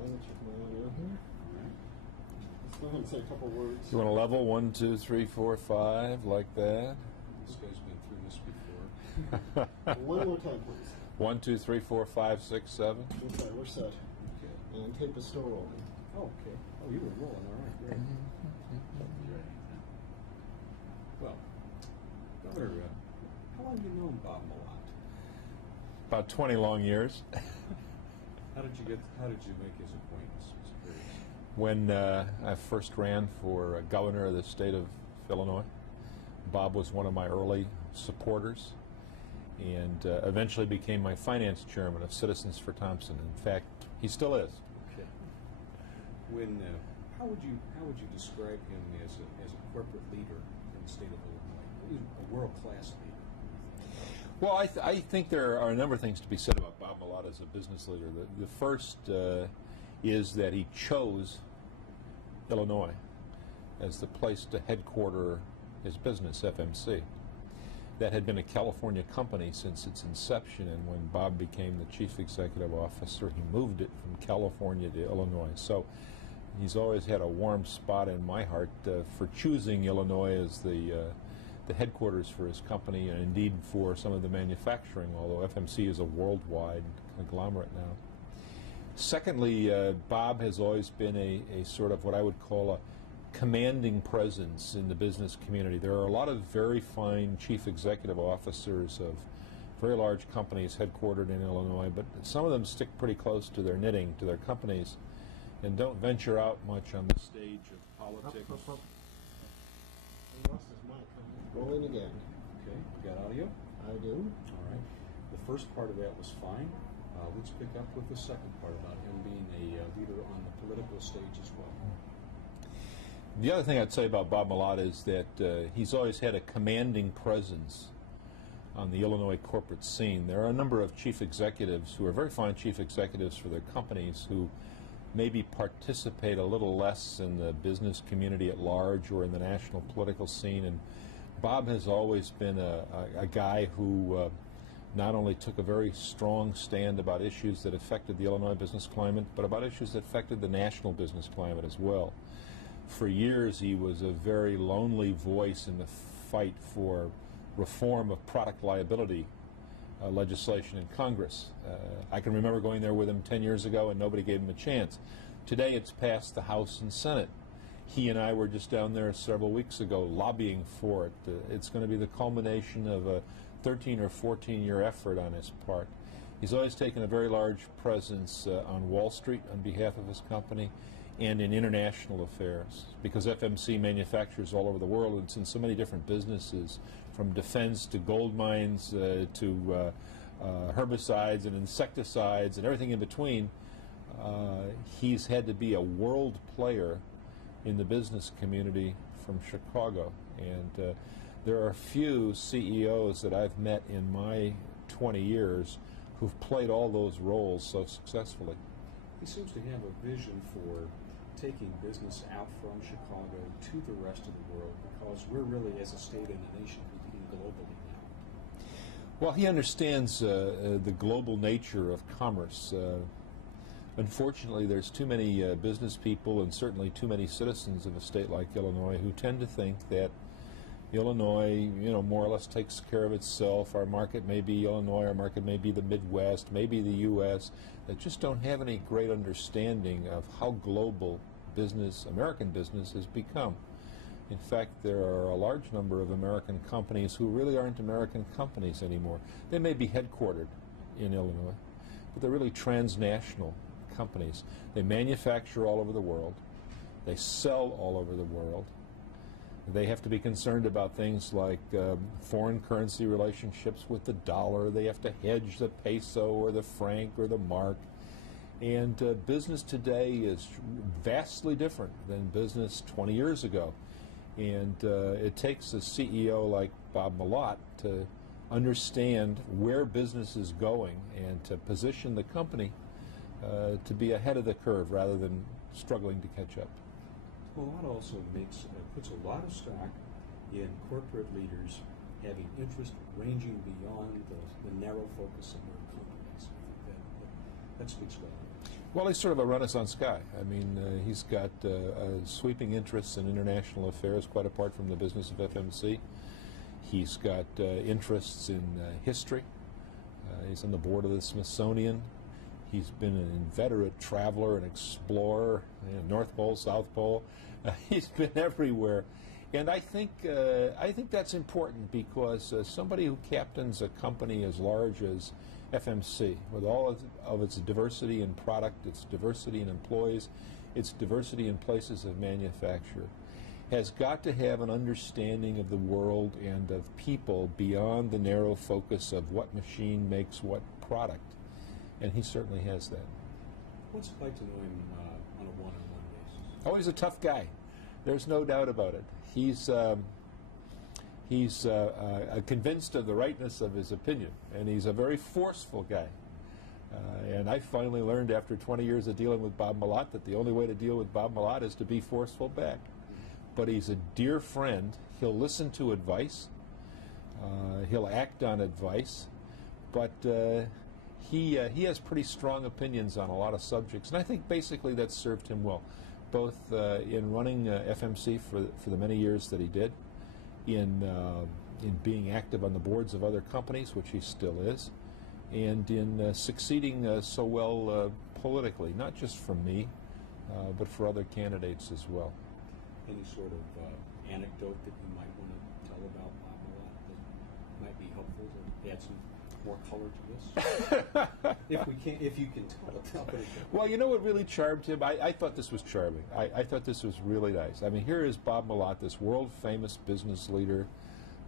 Let me check my audio here. Let's go ahead and say a couple words. You want to level 1, 2, 3, 4, 5, like that? This guy's been through this before. One more time, please. 1, 2, 3, 4, 5, 6, 7. Okay, we're set. Okay. And tape is still rolling. Oh, okay. Oh, you were rolling. All right, great. Well, Governor, how long have you known Bob Malott? About 20 long years. How did you make his acquaintance? I was curious. When I first ran for governor of the state of Illinois, Bob was one of my early supporters and eventually became my finance chairman of Citizens for Thompson. In fact, he still is. Okay. How would you describe him as a corporate leader in the state of Illinois? He was a world-class leader. Well, I think there are a number of things to be said about Bob Malott as a business leader. The first is that he chose Illinois as the place to headquarter his business, FMC. That had been a California company since its inception, and when Bob became the chief executive officer, he moved it from California to Illinois. So he's always had a warm spot in my heart for choosing Illinois as the headquarters for his company, and indeed for some of the manufacturing, although FMC is a worldwide conglomerate now. Secondly, Bob has always been a sort of what I would call a commanding presence in the business community. There are a lot of very fine chief executive officers of very large companies headquartered in Illinois, but some of them stick pretty close to their knitting, to their companies, and don't venture out much on the stage of politics. Up. I lost his mic. Rolling again. Okay, we got audio? I do. All right. The first part of that was fine. Let's pick up with the second part about him being a leader on the political stage as well. The other thing I'd say about Bob Malott is that he's always had a commanding presence on the Illinois corporate scene. There are a number of chief executives who are very fine chief executives for their companies who maybe participate a little less in the business community at large or in the national political scene. And Bob has always been a guy who not only took a very strong stand about issues that affected the Illinois business climate, but about issues that affected the national business climate as well. For years, he was a very lonely voice in the fight for reform of product liability legislation in Congress. I can remember going there with him 10 years ago and nobody gave him a chance. Today it's passed the House and Senate. He and I were just down there several weeks ago lobbying for it. It's going to be the culmination of a 13 or 14-year effort on his part. He's always taken a very large presence on Wall Street on behalf of his company and in international affairs, because FMC manufactures all over the world and it's in so many different businesses, from defense to gold mines to herbicides and insecticides and everything in between. He's had to be a world player in the business community from Chicago, and there are few CEOs that I've met in my 20 years who've played all those roles so successfully. He seems to have a vision for taking business out from Chicago to the rest of the world, because we're really, as a state and a nation, competing globally now. Well, he understands the global nature of commerce. Unfortunately, there's too many business people and certainly too many citizens of a state like Illinois who tend to think that Illinois, more or less takes care of itself. Our market may be Illinois, our market may be the Midwest, maybe the U.S., that just don't have any great understanding of how global business, American business, has become. In fact, there are a large number of American companies who really aren't American companies anymore. They may be headquartered in Illinois, but they're really transnational companies. They manufacture all over the world. They sell all over the world. They have to be concerned about things like foreign currency relationships with the dollar. They have to hedge the peso or the franc or the mark. And business today is vastly different than business 20 years ago. And it takes a CEO like Bob Malott to understand where business is going and to position the company to be ahead of the curve rather than struggling to catch up. Well, that also puts a lot of stock in corporate leaders having interest ranging beyond the narrow focus of their companies. I think that speaks well. Well, he's sort of a Renaissance guy. I mean, he's got sweeping interests in international affairs, quite apart from the business of FMC. He's got interests in history. He's on the board of the Smithsonian. He's been an inveterate traveler and explorer, North Pole, South Pole. He's been everywhere. And I think that's important because somebody who captains a company as large as FMC, with all of its diversity in product, its diversity in employees, its diversity in places of manufacture, has got to have an understanding of the world and of people beyond the narrow focus of what machine makes what product. And he certainly has that. What's it like to know him on a one-on-one basis? Oh, he's a tough guy. There's no doubt about it. He's convinced of the rightness of his opinion, and he's a very forceful guy. And I finally learned after 20 years of dealing with Bob Malott that the only way to deal with Bob Malott is to be forceful back. But he's a dear friend. He'll listen to advice. He'll act on advice. But he has pretty strong opinions on a lot of subjects, and I think basically that's served him well, both in running FMC for the many years that he did, in being active on the boards of other companies, which he still is, and in succeeding so well politically, not just for me, but for other candidates as well. Any sort of anecdote that you might want to tell about Bob Malott that might be helpful to add some more color to this? if you can tell it. Well, you know what really charmed him? I thought this was charming. I thought this was really nice. I mean, here is Bob Malott, this world-famous business leader,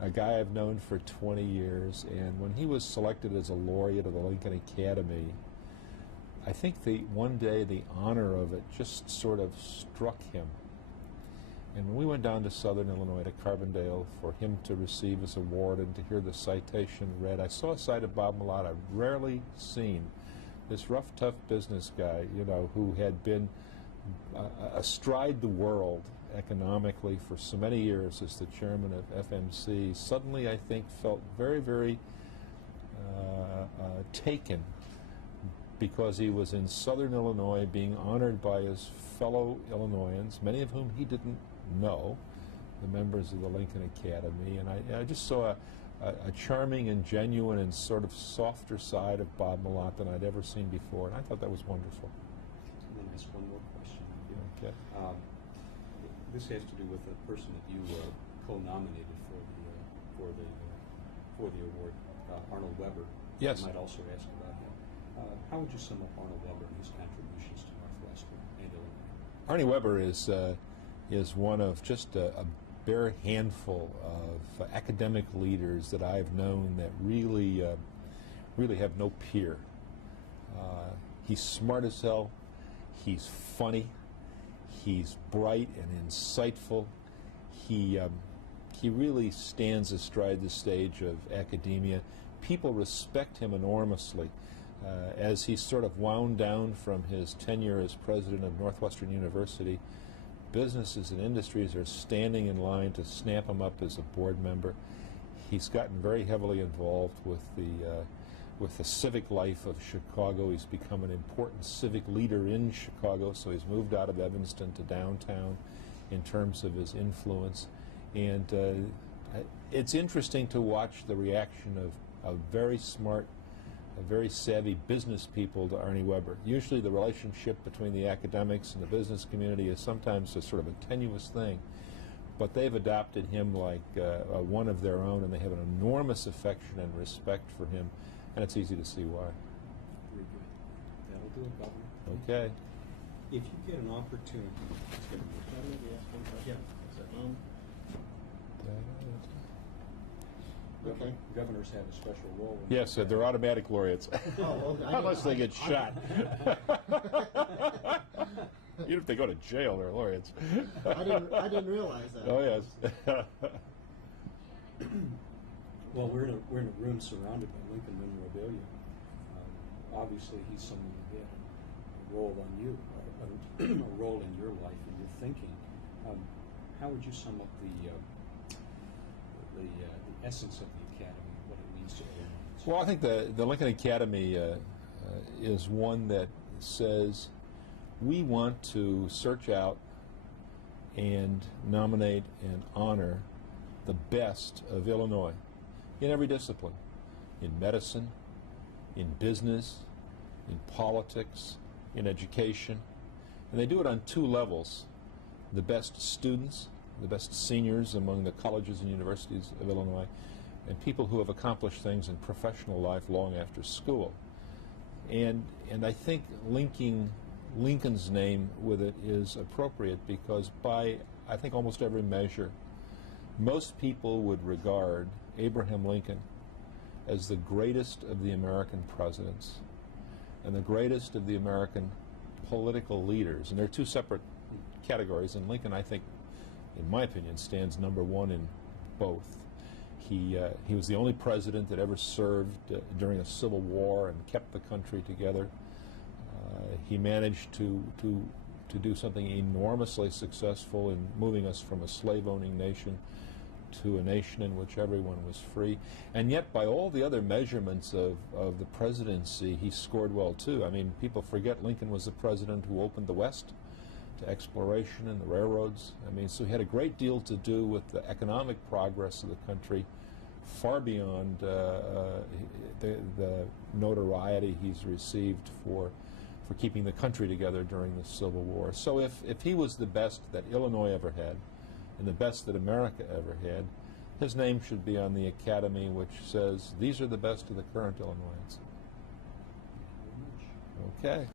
a guy I've known for 20 years, and when he was selected as a laureate of the Lincoln Academy, I think one day the honor of it just sort of struck him. And when we went down to Southern Illinois, to Carbondale, for him to receive his award and to hear the citation read, I saw a side of Bob Malott I've rarely seen. This rough, tough business guy, you know, who had been astride the world economically for so many years as the chairman of FMC, suddenly I think felt very, very taken because he was in Southern Illinois being honored by his fellow Illinoisans, many of whom he didn't know, the members of the Lincoln Academy, and I just saw a charming and genuine and sort of softer side of Bob Malott than I'd ever seen before, and I thought that was wonderful. And then ask one more question. Okay. This has to do with the person that you co-nominated for the award, Arnold Weber. Yes. I might also ask about him. How would you sum up Arnold Weber and his contributions to Northwestern and Illinois? Arnie Weber is one of just a bare handful of academic leaders that I've known that really have no peer. He's smart as hell. He's funny. He's bright and insightful. He really stands astride the stage of academia. People respect him enormously. As he sort of wound down from his tenure as president of Northwestern University, businesses and industries are standing in line to snap him up as a board member. He's gotten very heavily involved with the civic life of Chicago. He's become an important civic leader in Chicago, so he's moved out of Evanston to downtown in terms of his influence. And it's interesting to watch the reaction of very smart, very savvy business people to Arnie Weber. Usually the relationship between the academics and the business community is sometimes a sort of a tenuous thing, but they've adopted him like one of their own, and they have an enormous affection and respect for him, and it's easy to see why. Very good. That'll do it, Governor. Okay. If you get an opportunity, Okay. governors have a special role. Yes, they're automatic laureates. Oh, well, Unless they get shot. Even if they go to jail, they're laureates. I didn't realize that. Oh, yes. Well, we're in a room surrounded by Lincoln memorabilia. Obviously, he's someone who had a role on you, a role in your life and your thinking. How would you sum up the essence of the Academy, what it means to Illinois? Well, I think the Lincoln Academy is one that says, we want to search out and nominate and honor the best of Illinois in every discipline, in medicine, in business, in politics, in education. And they do it on two levels: the best students, the best seniors among the colleges and universities of Illinois, and people who have accomplished things in professional life long after school. And I think linking Lincoln's name with it is appropriate because by, I think, almost every measure, most people would regard Abraham Lincoln as the greatest of the American presidents and the greatest of the American political leaders. And there are two separate categories, and Lincoln, I think, in my opinion, stands number one in both. He was the only president that ever served during a civil war and kept the country together. He managed to do something enormously successful in moving us from a slave-owning nation to a nation in which everyone was free. And yet, by all the other measurements of the presidency, he scored well, too. I mean, people forget Lincoln was the president who opened the West to exploration and the railroads. I mean, so he had a great deal to do with the economic progress of the country, far beyond the notoriety he's received for keeping the country together during the Civil War. So if he was the best that Illinois ever had, and the best that America ever had, his name should be on the academy which says, these are the best of the current Illinoisans. Okay.